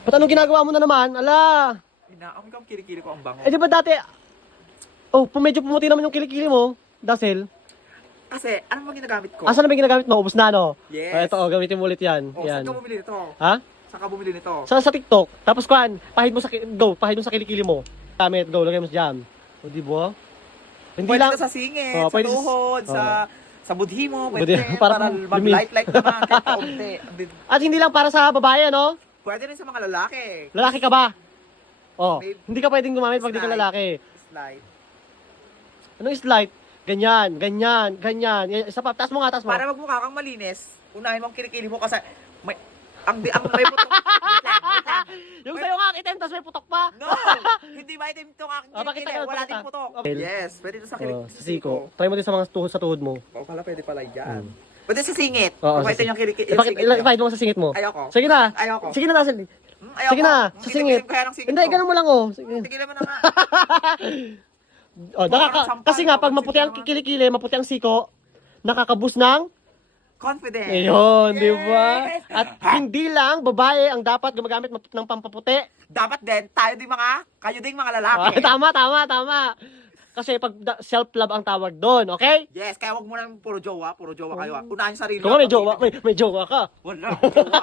Ba't anong ginagawa mo na naman? Ala! Inaamoy ko ang kilikili ko ang bango. Eh di ba dati, oh, medyo pumuti naman yung kilikili mo, Dasil. Kasi, ano bang ginagamit ko? Asan na ba yung ginagamit mo? Ubus na, no? Yes. Ah, ito, oh, gamitin mo ulit yan. Oh, Yan. saan ka bumili nito? Ha? Saan ka bumili nito? Sa TikTok. Tapos kuhan, pahid mo sa kilikili mo. Gamit, go, lagay mo sa jam. O, di ba? Hindi Pwede lang. na sa singit, Oh, sa pwede sa- tuhod, sa budhi mo, pwede Budhi- para para mag-light-light naman, kahit kaunti. At hindi lang para sa babae, no? Pwede rin sa mga lalaki. Lalaki ka ba? Oh, Maybe. hindi ka pwedeng gumamit pag di ka Slide. lalaki. Slide. Anong slight? Ganyan, ganyan, ganyan. Isa pa, taas mo nga, taas mo. Para magmukha kang malinis, unahin mo ang kilikili mo kasi may may putok. Wait lang. Yung sa'yo nga, item, tapos may putok pa. No! Hindi maitim itong aking Ah, pakita kilikili. ka, Wala pakita. din putok. Okay. Yes, pwede ito sa Oh, kilikili. sa siko. Try mo din sa mga tuhod sa tuhod mo. Oo, pala pwede pala yan. Pwede sa singit. Oo, Pwede sa yung kilikili. Ipahid mo sa singit mo. Ayoko. Sige na. Ayoko. Sige na, Dasil. Ayoko. Sige na, sa singit. Kaya ng singit Hindi, ko. ganun mo lang, oh. Sige. Tigilan mo na nga. Oh, Parang sampal, kasi nga, pag parang maputi ang siko naman. kilikili, maputi ang siko, nakakabus ng Confident. ayun, di ba? Yes. At hindi lang babae ang dapat gumagamit ng pampaputi. Dapat din, tayo din kayo din mga lalaki. Tama, tama, tama. Kasi pag self-love ang tawag doon, okay? Yes, kaya wag mo lang puro jowa kayo. Unahin sarili. Kung nga may jowa ka. Wala, jowa.